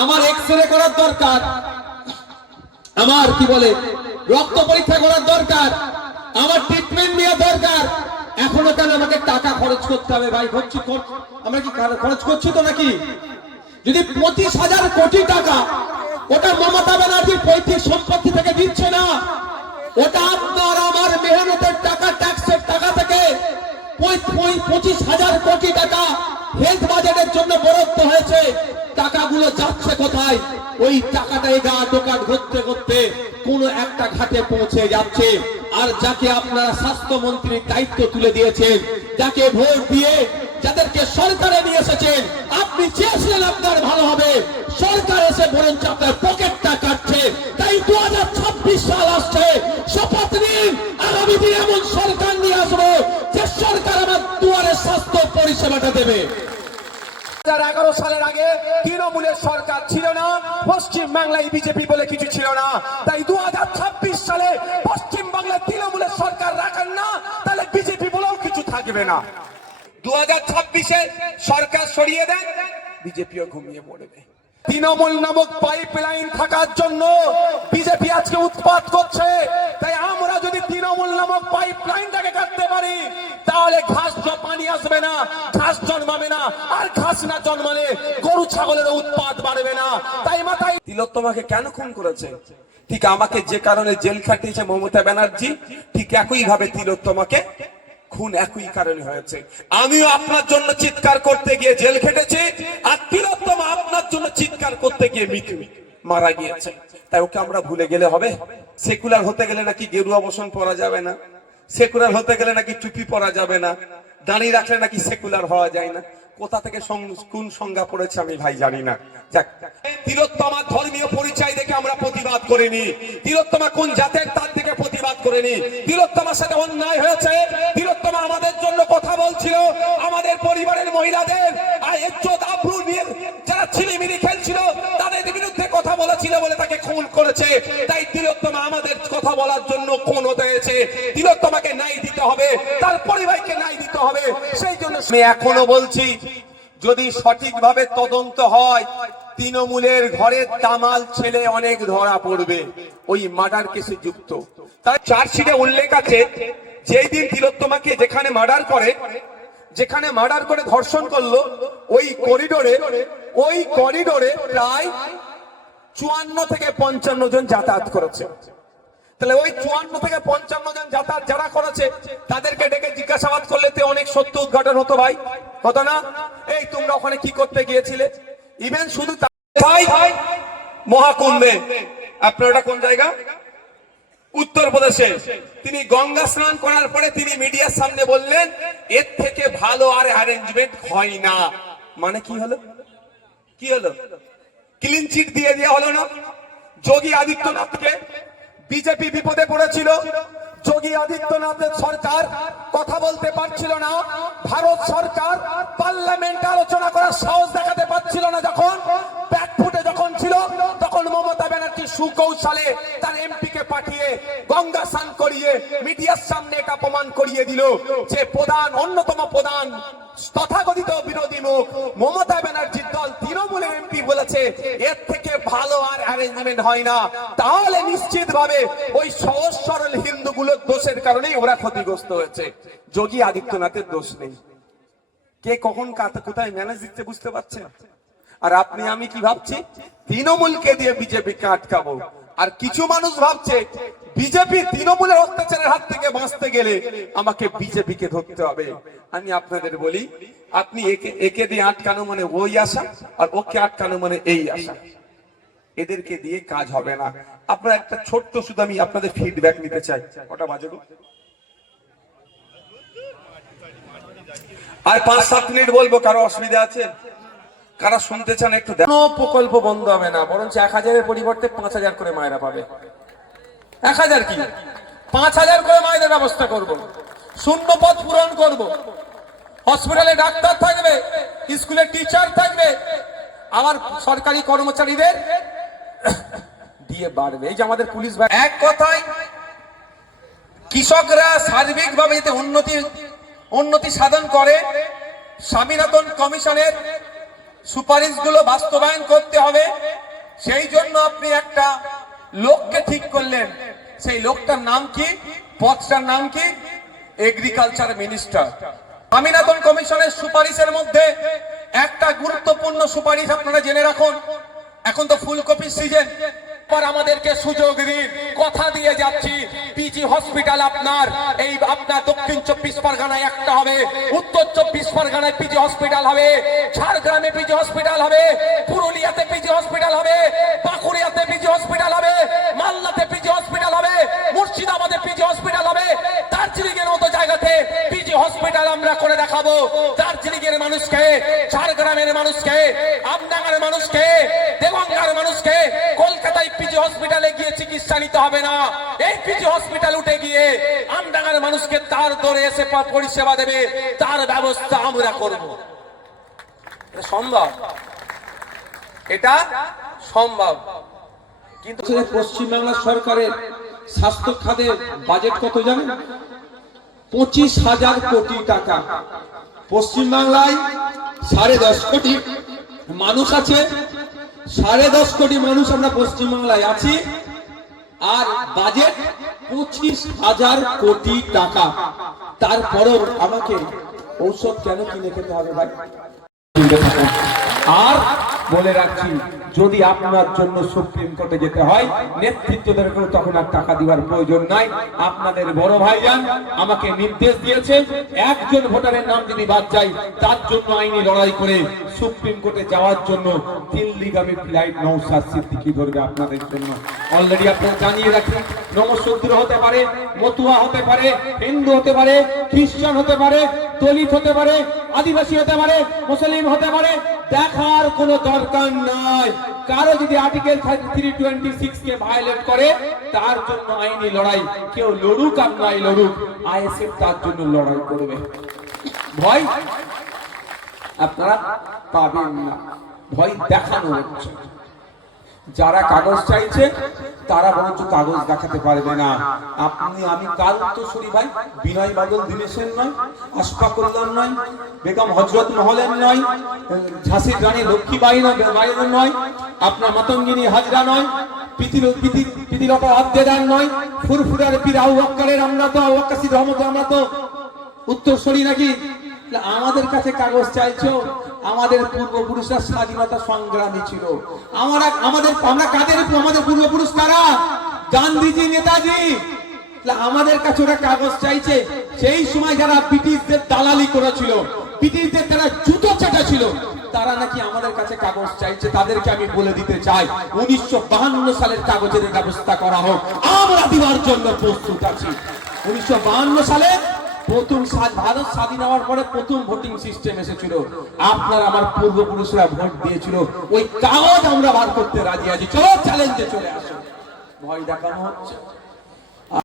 আমার এক্সরে করার দরকার, আমার কি বলে রক্ত পরীক্ষা করার দরকার, আমার ট্রিটমেন্ট নেওয়া দরকার, এখনো কেন আমাকে টাকা খরচ করতে হবে? ভাই আমরা কি খরচ করছি তো নাকি? যদি 25,000 কোটি টাকা ওটা মমতা ব্যানার্জির পৈতৃক সম্পত্তি থেকে দিচ্ছে না, ওটা আপনার আমার মেহনতের টাকা, ট্যাক্সের টাকা থেকে 25,000 কোটি টাকা হেলথ বাজেটের জন্য বরাদ্দ হয়েছে। টাকাগুলো যাচ্ছে কোথায়? ওই টাকাটা এগা টোকাট ঘুরতে ঘুরতে কোন একটা ঘাটে পৌঁছে যাচ্ছে। আর যাকে আপনারা স্বাস্থ্যমন্ত্রীর দায়িত্ব তুলে দিয়েছেন, যাকে ভোট দিয়ে যাদেরকে সরকারে নিয়ে এসেছেন, আপনি চেয়েছিলেন আপনার ভালো হবে, সরকার এসে বরঞ্চ আপনার পকেটটা কাটছে। তাই 2026 সাল আসছে, শপথ নিন আগামী দিনে এমন সরকার নিয়ে আসবো যে সরকার আমার দুয়ারে স্বাস্থ্য পরিষেবাটা দেবে। 2011 সালের আগে তৃণমূলের সরকার ছিল না, পশ্চিম বাংলায় বিজেপি বলে কিছু ছিল না। তাই 2026 সালে পশ্চিম বাংলায় তৃণমূলের সরকার রাখেন না, তাহলে বিজেপি বলেও কিছু থাকবে না। 2026-এ সরকার সরিয়ে দেন, বিজেপিও ঘুমিয়ে পড়বে। তৃণমূল নামক পাইপলাইন থাকার জন্য বিজেপি আজকে উৎপাত করছে। তাই আমরা যদি তৃণমূল নামক পাইপলাইনটাকে কাটতে পারি, তাহলে ঘাস পানি আসবে না, ঘাস জন্মাবে না, আর ঘাস না জন্মালে গরু ছাগলের উৎপাত বাড়বে না। তাই মাথায় তিলোত্তমাকে কেন খুন করেছে? ঠিক আমাকে যে কারণে জেল খাটিয়েছে মমতা ব্যানার্জি, ঠিক একই ভাবে তিলোত্তমাকে খুন একই কারণে হয়েছে। আমিও আপনার জন্য চিৎকার করতে গিয়ে জেল খেটেছি, আর তিলোত্তমা আপনার জন্য চিৎকার করতে গিয়ে মৃত্যু মারা গিয়েছে। তাই ওকে আমরা ভুলে গেলে হবে? সেকুলার হতে গেলে নাকি গেরুয়া বসন পরা যাবে না, সেকুলার হতে গেলে নাকি টুপি পরা যাবে না, দাঁড়িয়ে রাখলে নাকি সেকুলার হওয়া যায় না। কোথা থেকে কোন সংজ্ঞা পড়েছে আমি ভাই জানি না। তিলোত্তমা ধর্মীয় পরিচয় দেখে আমরা প্রতিবাদ করিনি, তিলোত্তমা কোন জাতের তার থেকে প্রতিবাদ করিনি। তিলোত্তমার সাথে অন্যায় হয়েছে, তিলোত্তমা আমাদের জন্য কথা বলছিল, আমাদের পরিবারের মহিলাদের আর ইজ্জত আবরু নিয়ে যারা ছিলিমিলি খেলছিল তাদের বিরুদ্ধে কথা বলেছিল বলে তাকে খুন করেছে। তাই তিলোত্তমা আমাদের কথা বলার জন্য খুন হতে হয়েছে। তিলোত্তমাকে ন্যায় দিতে হবে, তার পরিবারকে ন্যায় দিতে হবে। সেই জন্য আমি এখনো বলছি, যদি সঠিকভাবে তদন্ত হয়, তৃণমূলের ঘরের দামাল ছেলে অনেক ধরা পড়বে ওই মার্ডার কেসে যুক্ত। তাই চার্জশিটে উল্লেখ আছে, যেই দিন তিলোত্তমাকে যেখানে মার্ডার করে ধর্ষণ করলো, ওই করিডোরে প্রায় 54 থেকে 55 জন যাতায়াত করেছে। তাহলে ওই 54 থেকে 55 জন যাতায়াত যারা করেছে তাদেরকে ডেকে জিজ্ঞাসাবাদ করলে তো অনেক সত্য উদ্ঘাটন হতো ভাই, হতো না? এই তোমরা ওখানে কি করতে গিয়েছিলে? ইভেন শুধু মহাকুম্ভে, আপনার ওটা কোন জায়গা? উত্তরপ্রদেশে। তিনি গঙ্গা স্নান করার পরে তিনি মিডিয়ার সামনে বললেন, এর থেকে ভালো আর অ্যারেঞ্জমেন্ট হয় না। মানে কি হলো? ক্লিন চিট দিয়ে দেওয়া হলো না? যোগী আদিত্যনাথকে বিজেপি বিপদে পড়েছিল, যোগী আদিত্যনাথের সরকার কথা বলতে পারছিল না, ভারত সরকার পার্লামেন্টে আলোচনা করার সাহস দেখাতে পারছিল না। যখন ব্যাকফুটে যখন ছিল, তখন মমতা ব্যানার্জি সুকৌশলে তার এমপিকে পাঠিয়ে গঙ্গা স্নান করিয়ে মিডিয়ার সামনে এটা প্রমাণ করিয়ে দিল যে অন্যতম প্রধান তথাকথিত বিরোধী মুখ মমতা ব্যানার্জির দল তৃণমূলের এমপি বলেছে এর থেকে ভালো আর অ্যারেঞ্জমেন্ট হয় না। তাহলে নিশ্চিত ভাবে ওই সহজ সরল হিন্দুগুলোর দোষের কারণেই ওরা ক্ষতিগ্রস্ত হয়েছে, যোগী আদিত্যনাথের দোষ নেই। কে কখন কোথায় ম্যানেজ দিতে বুঝতে পারছেন? আর আপনি আমি কি ভাবছি, তৃণমূলকে দিয়ে বিজেপিকে আটকাবো। আর কিছু মানুষ ভাবছে বিজেপি তৃণমূলের অত্যাচারের হাত থেকে বাঁচতে গেলে আমাকে বিজেপিকে ধরতে হবে। আমি আপনাদের বলি, আপনি একে দিয়ে আটকানো মানে ওই আশা, আর ওকে আটকানো মানে এই আশা। এদেরকে দিয়ে কাজ হবে না। আপনারা একটা ছোট্ট শুধু আমি আপনাদের ফিডব্যাক নিতে চাই। কটা বাজে গো? আর 5-7 মিনিট বলবো, কারো অসুবিধা আছে? কারা শুনতে চান একটু? কোনো প্রকল্প বন্ধ হবে না, বরঞ্চ 1000-এর পরিবর্তে 5000 করে মায়েরা পাবে। 1000 কি 5000 করে মায়েদের ব্যবস্থা করব, শূন্য পদ পূরণ করব, হসপিটালে ডাক্তার থাকবে, স্কুলে টিচার থাকবে, আবার সরকারি কর্মচারীদের দিয়ে বাড়বে। এই যে আমাদের পুলিশ ভাই, এক কথায় কৃষকরা সার্বিকভাবে যাতে উন্নতি সাধন করে, স্বামীনাথন কমিশনের সুপারিশগুলো বাস্তবায়ন করতে হবে। সেই জন্য আপনি একটা লোককে ঠিক করলেন। সেই লোকটার নাম কি, পদটার নাম কি? Agriculture minister. স্বামীনাথন কমিশনের সুপারিশের মধ্যে একটা গুরুত্বপূর্ণ সুপারিশ আপনারা জেনে রাখুন। এখন তো ফুলকপির সিজন, পর আমাদেরকে সুযোগ দিন, কথা দিয়ে যাচ্ছি। পিজি হসপিটাল আপনার দক্ষিণ 24 পরগনায় একটা হবে, উত্তর 24 পরগনায় পিজি হসপিটাল হবে, ঝাড়গ্রামে পিজি হসপিটাল হবে, পুরুলিয়াতে পিজি হসপিটাল হবে, বাঁকুড়িয়াতে পিজি হসপিটাল হবে, মালদাতে পিজি হসপিটাল হবে, মুর্শিদাবাদে পিজি হসপিটাল হবে। দার্জিলিং এর মতো জায়গাতে পিজি হসপিটাল আমরা করে দেখাবো। দার্জিলিং এর মানুষকে, ঝাড়গ্রামের মানুষকে, আমডাঙ্গার মানুষকে, দেওয়াঙ্গার মানুষকে কলকাতায় পিজি হসপিটালে গিয়ে চিকিৎসা নিতে হবে না। এই পিজি হসপিটাল উঠে গিয়ে আমডাঙ্গার মানুষকে তার দরে এসে পরিষেবা দেবে, তার ব্যবস্থা আমরা করব। সম্ভব, এটা সম্ভব। কিন্তু পশ্চিমবাংলা সরকারের স্বাস্থ্য খাতের বাজেট কত জানেন? 25,000 কোটি টাকা। পশ্চিমবাংলায় 10.5 কোটি মানুষ আছে, 10.5 কোটি মানুষ আমরা পশ্চিমবাংলায় আছি, আর বাজেট 25,000 কোটি টাকা। তারপরেও আমাকে ঔষধ কেন কিনে খেতে হবে ভাই? আর বলে রাখছি, যদি আপনার জন্য সুপ্রিম কোর্টে যেতে হয়, নেতৃত্বদের তখন আর টাকা দেওয়ার প্রয়োজন নাই। আপনাদের বড় ভাইজান আমাকে নির্দেশ দিয়েছে, একজন ভোটারের নাম যদি বাদ যায় তার জন্য আইনি লড়াই করে সুপ্রিম কোর্টে যাওয়ার জন্য দিল্লিগামী ফ্লাইট নওশাদ সিদ্দিকী ধরবে আপনাদের জন্য। অলরেডি আপনারা জানিয়ে রাখেন, নমঃশূদ্র হতে পারে, মতুয়া হতে পারে, হিন্দু হতে পারে, খ্রিস্টান হতে পারে, দলিত হতে পারে, আদিবাসী হতে পারে, মুসলিম হতে পারে, দেখার কোনো দরকার নাই। কারো যদি আর্টিকেল 326 কে ভায়োলেট করে তার জন্য আইনি লড়াই, কেউ লড়ুক আর নাই লড়ুক, আইএসএফ তার জন্য লড়াই করবে। ভয় আপনারা পাবেন না, ভয় দেখানো হচ্ছে। যারা কাগজ চাইছে তারা বরঞ্চ কাগজ দেখাতে পারবে না। আপনি আমি কাল তো শুনি ভাই, বিনয় বাদল দীনেশের নয়, আশফাক কল্যাণ নয়, বেগম হজরত মহলের নয়, ঝাঁসির রানী লক্ষ্মীবাঈ নয়, আপনার মাতঙ্গিনী হাজরা নয়, প্রীতিলতা আব্দেদার নয়, ফুরফুরার পীর আবু বকরের আমরা তো আবু বকর সিদ্দিক রহমত, আমরা তো উত্তরসূরি নাকি? আমাদের কাছে কাগজ চাইছো? আমাদের পূর্বপুরুষরা স্বাধীনতা সংগ্রামী ছিল। আমরা কাদের? আমাদের পূর্বপুরুষ কারা? গান্ধীজি, নেতাজি। আমাদের কাছে ওরা কাগজ চাইছে। সেই সময় যারা ব্রিটিশদের দালালি করেছিল, ব্রিটিশদের যারা জুতো চাটা ছিল, তারা নাকি আমাদের কাছে কাগজ চাইছে। তাদেরকে আমি বলে দিতে চাই, 1952 সালের কাগজের ব্যবস্থা করা হোক, আমরা দেওয়ার জন্য প্রস্তুত আছি। 1952 সালে প্রথম ভারত স্বাধীন হওয়ার পরে প্রথম ভোটিং সিস্টেম এসেছিল। আপনার আমার পূর্বপুরুষরা ভোট দিয়েছিল, ওই কাগজ আমরা বার করতে রাজি আছি। চলো চ্যালেঞ্জে চলে আসো। ভয় দেখানো হচ্ছে।